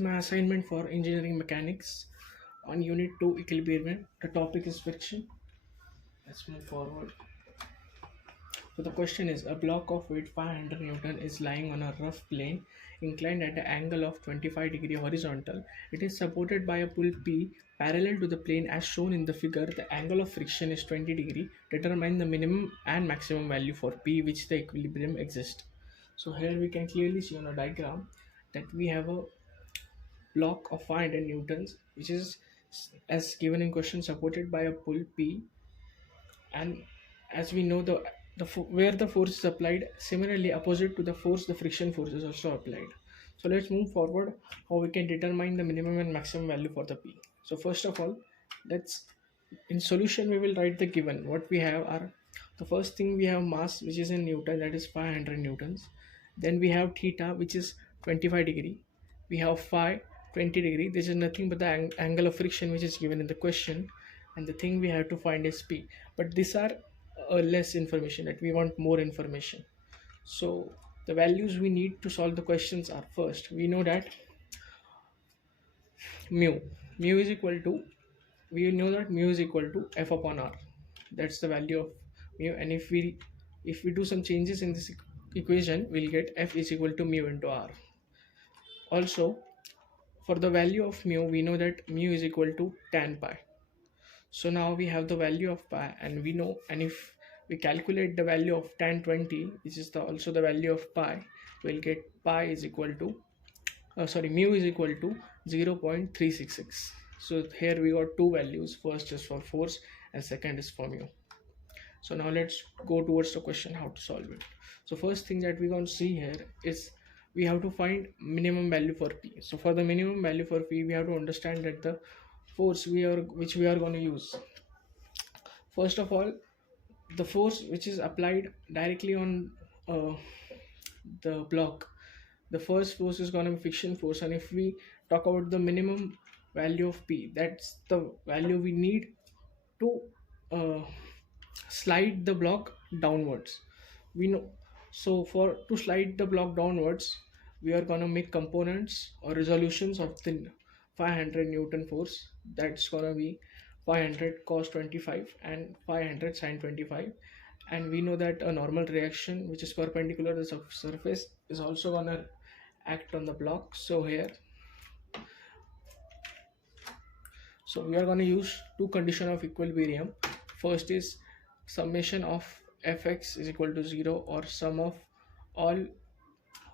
my assignment for engineering mechanics on unit 2 equilibrium. The topic is friction. Let's move forward. So the question is, a block of weight 500 Newton is lying on a rough plane inclined at an angle of 25 degree horizontal. It is supported by a pull P parallel to the plane as shown in the figure. The angle of friction is 20 degree. Determine the minimum and maximum value for P which the equilibrium exists. So here we can clearly see on a diagram that we have a block of 500 newtons which is, as given in question, supported by a pull P, and as we know, where the force is applied, similarly opposite to the force, the friction force is also applied. So let's move forward how we can determine the minimum and maximum value for the P. So first of all, let's, in solution we will write the given. What we have are, the first thing we have mass which is in Newton, that is 500 newtons. Then we have theta which is 25 degree. We have phi 20 degree. This is nothing but the angle of friction which is given in the question, and the thing we have to find is P. But these are less information, that we want more information. So the values we need to solve the questions are, first we know that mu is equal to, we know that mu is equal to F upon R. That's the value of mu, and if we do some changes in this equation, we'll get F is equal to mu into R. Also, for the value of mu, we know that mu is equal to tan pi. So now we have the value of pi, and we know, and if we calculate the value of tan 20, which is also the value of pi, we'll get pi is equal to mu is equal to 0.366. So here we got two values, first is for force and second is for mu. So now let's go towards the question how to solve it. So first thing that we're going to see here is we have to find minimum value for P. So for the minimum value for P, we have to understand that the force which we are going to use. First of all, the force which is applied directly on the block, the first force is going to be friction force, and if we talk about the minimum value of P, that's the value we need to slide the block downwards. We know, so for to slide the block downwards, we are going to make components or resolutions of the 500 Newton force. That's gonna be 500 cos 25 and 500 sin 25, and we know that a normal reaction which is perpendicular to the surface is also gonna act on the block. So here, so we are gonna use two conditions of equilibrium. First is summation of Fx is equal to 0, or sum of all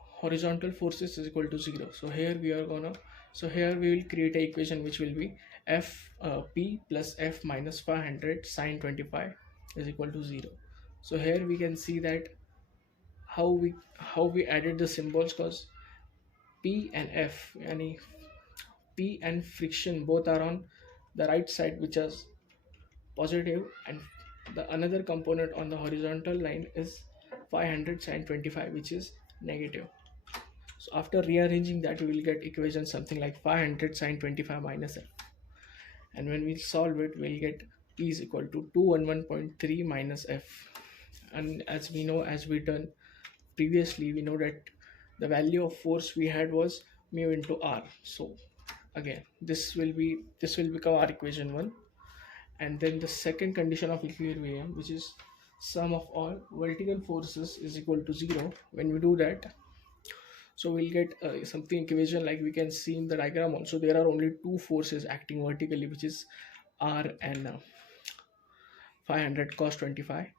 horizontal forces is equal to 0. So here we will create an equation which will be P plus F minus 500 sin 25 is equal to 0. So here we can see that how we added the symbols, because P and F, yani P and friction, both are on the right side which is positive, and the another component on the horizontal line is 500 sin 25 which is negative. So after rearranging that, we will get equation something like 500 sin 25 minus F, and when we solve it, we'll get P is equal to 211.3 minus F. And as we know, as we done previously, we know that the value of force we had was mu into R. So again, this will become our equation 1. And then the second condition of equilibrium, which is sum of all vertical forces is equal to 0. When we do that, so we'll get something equation like we can see in the diagram. Also, there are only two forces acting vertically, which is R and 500 cos 25.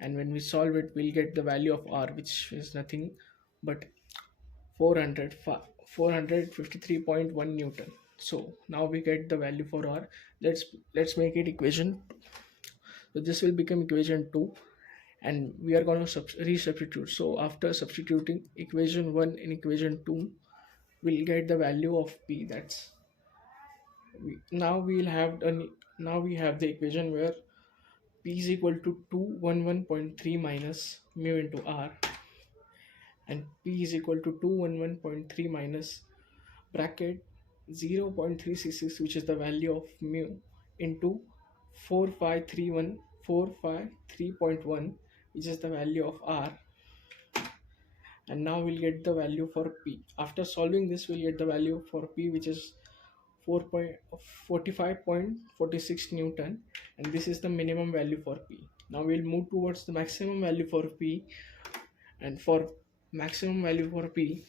And when we solve it, we'll get the value of R, which is nothing but 453.1 Newton. So now we get the value for R. Let's make it equation 2. So this will become equation 2, and we are going to resubstitute. So after substituting equation 1 in equation 2, we'll get the value of P. That's now we have the equation where P is equal to 211.3 minus mu into R, and P is equal to 211.3 minus bracket 0.366, which is the value of mu, into 453.1, which is the value of R, and now we'll get the value for P. After solving this, we'll get the value for P, which is 45.46 Newton, and this is the minimum value for P. Now we'll move towards the maximum value for P, and for maximum value for P,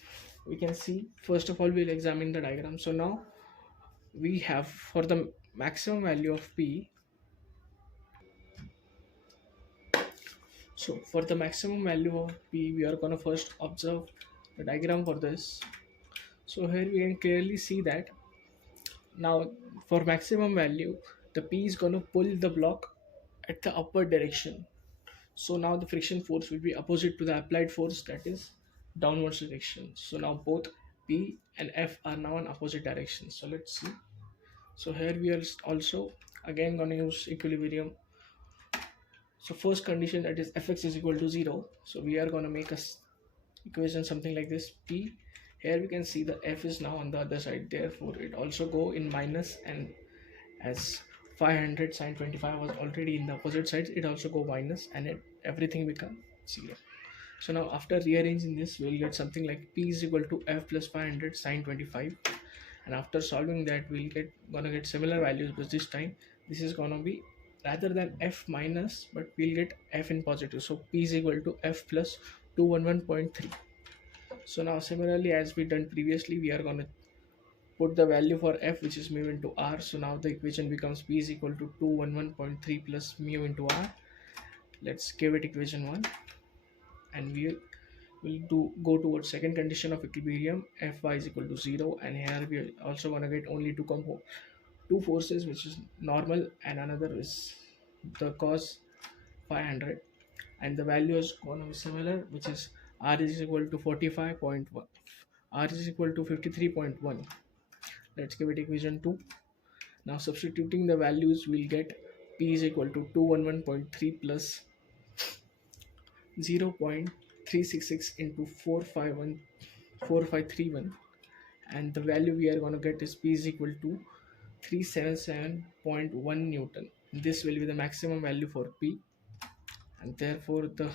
we can see, first of all we'll examine the diagram. So now we have, for the maximum value of P, so for the maximum value of P, we are going to first observe the diagram for this. So here we can clearly see that now for maximum value, the P is going to pull the block at the upward direction. So now the friction force will be opposite to the applied force, that is downwards direction. So now both P and F are now in opposite directions. So let's see. So here we are also again going to use equilibrium. So first condition, that is Fx is equal to 0. So we are going to make a equation something like this. P, here we can see the F is now on the other side, therefore it also go in minus, and as 500 sine 25 was already in the opposite sides, it also go minus, and everything become 0. So now after rearranging this, we'll get something like P is equal to F plus 500 sine 25, and after solving that, we'll gonna get similar values, but this time this is gonna be rather than F minus, but we'll get F in positive. So P is equal to F plus 211.3. So now similarly as we done previously, we are gonna put the value for F, which is mu into R. So now the equation becomes P is equal to 211.3 plus mu into R. Let's give it equation 1, and we will go towards second condition of equilibrium, Fy is equal to 0, and here we are also gonna get only two forces, which is normal and another is the cos 500, and the value is gonna be similar, which is R is equal to 45.1, R is equal to 53.1. Let's give it equation 2. Now substituting the values, we'll get P is equal to 211.3 plus 0.366 into 4531, and the value we are going to get is P is equal to 377.1 Newton. This will be the maximum value for P, and therefore the